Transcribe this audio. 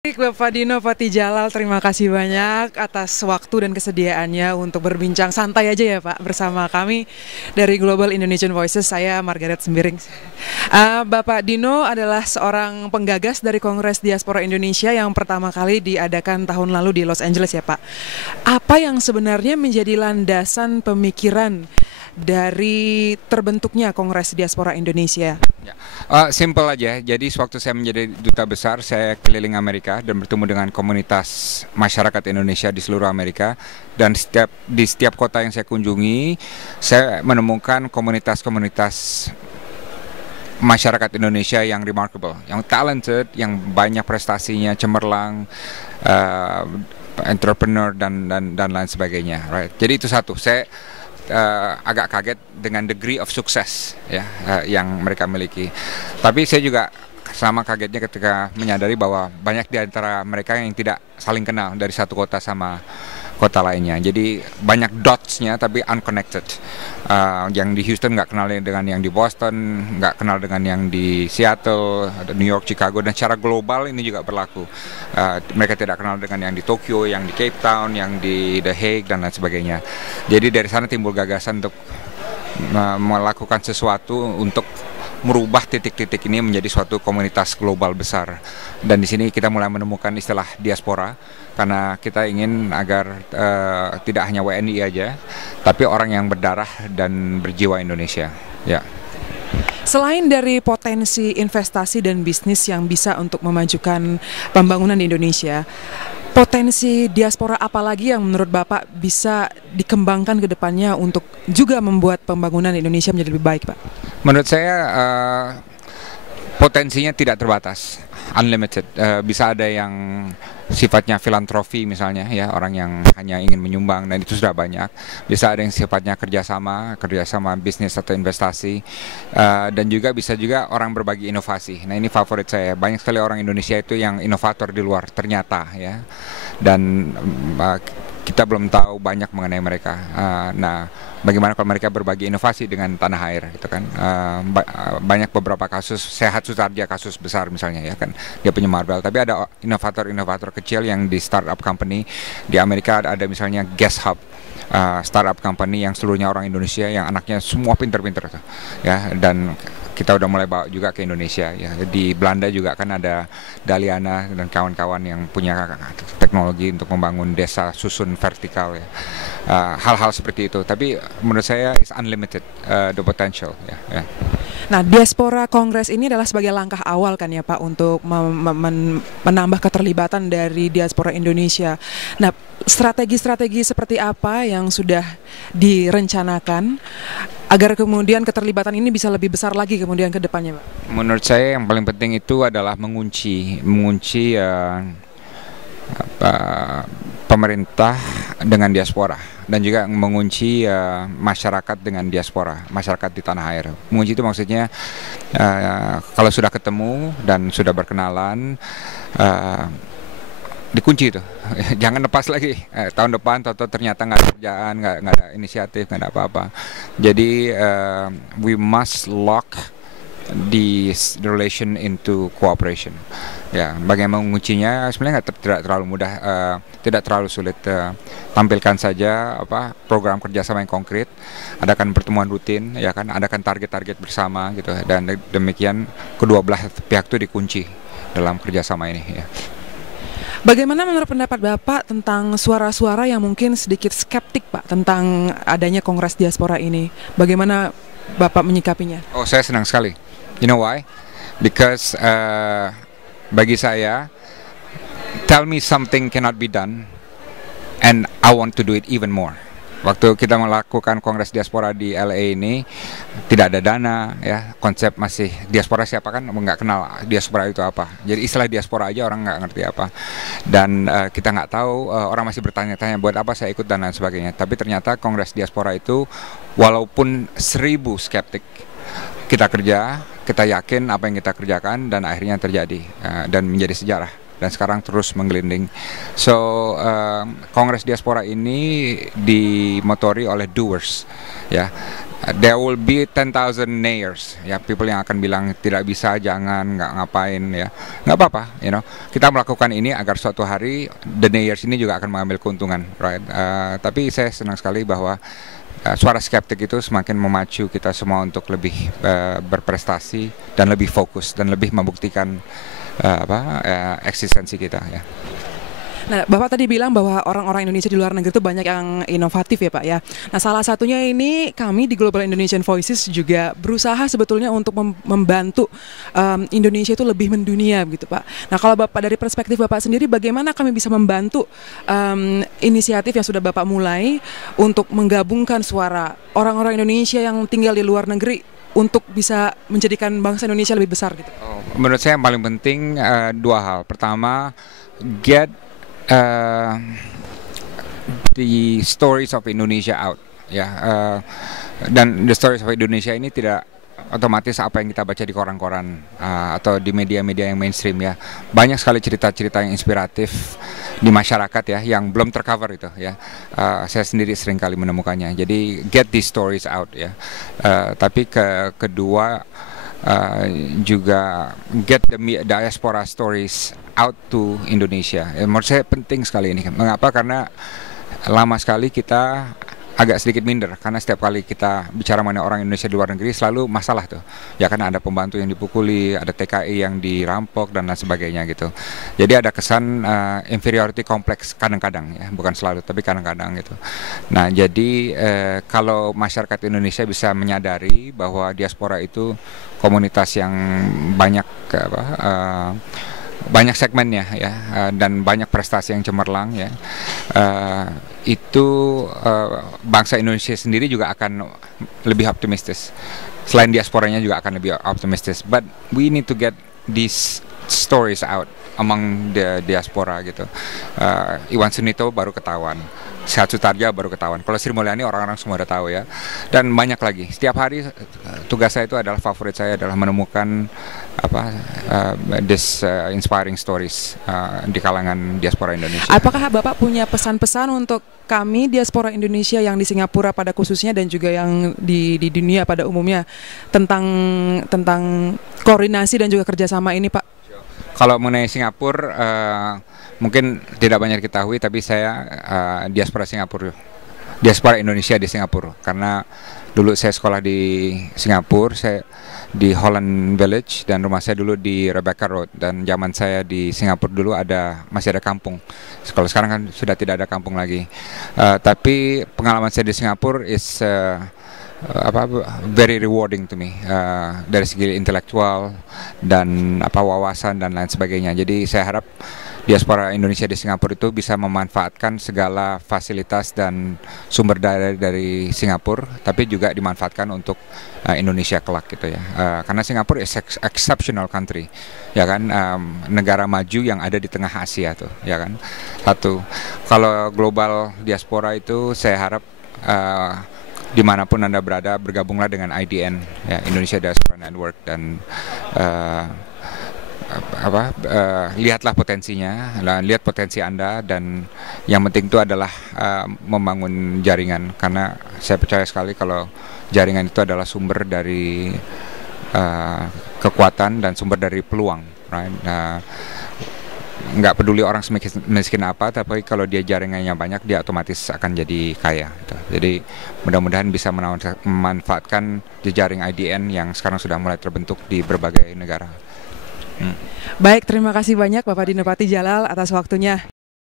Baik, Bapak Dino Patijalal, terima kasih banyak atas waktu dan kesediaannya untuk berbincang santai aja ya Pak bersama kami dari Global Indonesian Voices. Saya Margaret Sembiring. Bapak Dino adalah seorang penggagas dari Kongres Diaspora Indonesia yang pertama kali diadakan tahun lalu di Los Angeles ya Pak. Apa yang sebenarnya menjadi landasan pemikiran dari terbentuknya Kongres Diaspora Indonesia? Ya, simple aja. Jadi sewaktu saya menjadi duta besar, saya keliling Amerika dan bertemu dengan komunitas masyarakat Indonesia di seluruh Amerika. Dan di setiap kota yang saya kunjungi, saya menemukan komunitas-komunitas masyarakat Indonesia yang remarkable, yang talented, yang banyak prestasinya, cemerlang, uh, entrepreneur dan lain sebagainya. Right? Jadi itu satu. Saya agak kaget dengan degree of success ya yang mereka miliki. Tapi saya juga sama kagetnya ketika menyadari bahwa banyak di antara mereka yang tidak saling kenal dari satu kota sama kota lainnya. Jadi banyak dots-nya tapi unconnected. Yang di Houston nggak kenal dengan yang di Boston, nggak kenal dengan yang di Seattle, New York, Chicago, dan secara global ini juga berlaku. Mereka tidak kenal dengan yang di Tokyo, yang di Cape Town, yang di The Hague, dan lain sebagainya. Jadi dari sana timbul gagasan untuk melakukan sesuatu untuk merubah titik-titik ini menjadi suatu komunitas global besar. Dan di sini kita mulai menemukan istilah diaspora karena kita ingin agar tidak hanya WNI aja, tapi orang yang berdarah dan berjiwa Indonesia. Ya. Selain dari potensi investasi dan bisnis yang bisa untuk memajukan pembangunan di Indonesia, potensi diaspora apa lagi yang menurut Bapak bisa dikembangkan ke depannya untuk juga membuat pembangunan Indonesia menjadi lebih baik, Pak? Menurut saya potensinya tidak terbatas, unlimited. Bisa ada yang sifatnya filantropi misalnya, ya orang yang hanya ingin menyumbang dan itu sudah banyak. Bisa ada yang sifatnya kerjasama bisnis atau investasi, dan juga bisa juga orang berbagi inovasi. Nah ini favorit saya. Banyak sekali orang Indonesia itu yang inovator di luar ternyata, ya. Dan kita belum tahu banyak mengenai mereka. Nah, bagaimana kalau mereka berbagi inovasi dengan tanah air, gitu kan? Banyak beberapa kasus, Sehat Sutarja kasus besar misalnya, ya kan, dia punya Marvel. Tapi ada inovator-inovator kecil yang di startup company di Amerika ada misalnya Guest Hub. Startup company yang seluruhnya orang Indonesia, yang anaknya semua pinter-pinter, ya, dan kita udah mulai bawa juga ke Indonesia, ya. Di Belanda juga kan ada Daliana dan kawan-kawan yang punya teknologi untuk membangun desa susun vertikal, ya. Hal-hal seperti itu. Tapi menurut saya is unlimited, the potential, ya, ya. Nah, Diaspora Kongres ini adalah sebagai langkah awal kan ya Pak untuk menambah keterlibatan dari diaspora Indonesia. Nah, strategi-strategi seperti apa yang sudah direncanakan agar kemudian keterlibatan ini bisa lebih besar lagi kemudian ke depannya, Pak? Menurut saya yang paling penting itu adalah mengunci pemerintah dengan diaspora dan juga mengunci masyarakat dengan diaspora, masyarakat di tanah air. Mengunci itu maksudnya kalau sudah ketemu dan sudah berkenalan, dikunci itu. Jangan lepas lagi. Tahun depan atau ternyata nggak ada kerjaan, nggak ada inisiatif, nggak ada apa-apa. Jadi we must lock the relation into cooperation. Ya, bagaimana menguncinya sebenarnya tidak terlalu mudah, tidak terlalu sulit. Tampilkan saja program kerjasama yang konkret, adakan pertemuan rutin, ya kan, adakan target-target bersama gitu, dan demikian kedua belah pihak itu dikunci dalam kerjasama ini. Ya. Bagaimana menurut pendapat Bapak tentang suara-suara yang mungkin sedikit skeptik Pak tentang adanya Kongres Diaspora ini? Bagaimana Bapak menyikapinya? Oh, saya senang sekali. You know why? Because bagi saya, tell me something cannot be done, and I want to do it even more. Waktu kita melakukan Kongres Diaspora di LA ini, tidak ada dana, ya, konsep masih diaspora siapa kan nggak kenal diaspora itu apa. Jadi istilah diaspora aja orang nggak ngerti apa, dan kita nggak tahu, orang masih bertanya-tanya buat apa saya ikut dan lain sebagainya. Tapi ternyata Kongres Diaspora itu walaupun 1000 skeptik, kita kerja, kita yakin apa yang kita kerjakan dan akhirnya terjadi dan menjadi sejarah. Dan sekarang terus menggelinding. So, Kongres Diaspora ini dimotori oleh doers, ya. there will be 10,000 nayers, ya, people yang akan bilang tidak bisa, jangan, nggak ngapain, ya, nggak apa-apa, kita melakukan ini agar suatu hari the nayers ini juga akan mengambil keuntungan, right? Tapi saya senang sekali bahwa suara skeptik itu semakin memacu kita semua untuk lebih berprestasi dan lebih fokus dan lebih membuktikan eksistensi kita, ya. Nah, Bapak tadi bilang bahwa orang-orang Indonesia di luar negeri itu banyak yang inovatif ya Pak ya. Nah, salah satunya ini kami di Global Indonesian Voices juga berusaha sebetulnya untuk membantu Indonesia itu lebih mendunia gitu Pak. Nah, kalau Bapak dari perspektif Bapak sendiri bagaimana kami bisa membantu inisiatif yang sudah Bapak mulai untuk menggabungkan suara orang-orang Indonesia yang tinggal di luar negeri untuk bisa menjadikan bangsa Indonesia lebih besar gitu? Menurut saya yang paling penting dua hal. Pertama, get the stories of Indonesia out, ya, dan the stories of Indonesia ini tidak otomatis apa yang kita baca di koran-koran atau di media-media yang mainstream, ya. Banyak sekali cerita-cerita yang inspiratif di masyarakat, ya, yang belum tercover itu, ya. Saya sendiri sering kali menemukannya. Jadi get these stories out, ya. Tapi kedua, juga get the diaspora stories out to Indonesia. Menurut saya penting sekali ini. Mengapa? Karena lama sekali kita agak sedikit minder, karena setiap kali kita bicara mengenai orang Indonesia di luar negeri selalu masalah tuh. Ya, kan ada pembantu yang dipukuli, ada TKI yang dirampok dan lain sebagainya gitu. Jadi ada kesan inferiority complex kadang-kadang, ya, bukan selalu tapi kadang-kadang gitu. Nah, jadi kalau masyarakat Indonesia bisa menyadari bahwa diaspora itu komunitas yang banyak banyak segmennya, ya, dan banyak prestasi yang cemerlang, ya, itu bangsa Indonesia sendiri juga akan lebih optimistis. Selain diasporanya juga akan lebih optimistis. But we need to get these stories out among the diaspora gitu. Iwan Sunito baru ketahuan, Sehat Sutarja baru ketahuan. Kalau Sri Mulyani orang-orang semua udah tahu, ya. Dan banyak lagi. Setiap hari tugas saya itu adalah, favorit saya adalah menemukan this inspiring stories di kalangan diaspora Indonesia. Apakah Bapak punya pesan-pesan untuk kami diaspora Indonesia yang di Singapura pada khususnya dan juga yang di dunia pada umumnya tentang koordinasi dan juga kerjasama ini, Pak? Kalau mengenai Singapura, mungkin tidak banyak diketahui, tapi saya diaspora Indonesia di Singapura. Karena dulu saya sekolah di Singapura, saya di Holland Village, dan rumah saya dulu di Rebecca Road. Dan zaman saya di Singapura dulu masih ada kampung. Kalau sekarang kan sudah tidak ada kampung lagi. Tapi pengalaman saya di Singapura is very rewarding to me, dari segi intelektual dan wawasan dan lain sebagainya. Jadi saya harap diaspora Indonesia di Singapura itu bisa memanfaatkan segala fasilitas dan sumber daya dari Singapura, tapi juga dimanfaatkan untuk Indonesia kelak gitu, ya. Karena Singapura is exceptional country, ya kan, negara maju yang ada di tengah Asia tuh, ya kan. Satu, kalau global diaspora itu saya harap dimanapun Anda berada, bergabunglah dengan IDN, ya, Indonesia Diaspora Network, dan lihatlah potensinya, lihat potensi Anda, dan yang penting itu adalah membangun jaringan, karena saya percaya sekali kalau jaringan itu adalah sumber dari kekuatan dan sumber dari peluang, right? Nggak peduli orang miskin apa, tapi kalau dia jaringannya banyak, dia otomatis akan jadi kaya gitu. Jadi mudah-mudahan bisa memanfaatkan jejaring IDN yang sekarang sudah mulai terbentuk di berbagai negara. Baik, terima kasih banyak Bapak Dino Patijalal atas waktunya.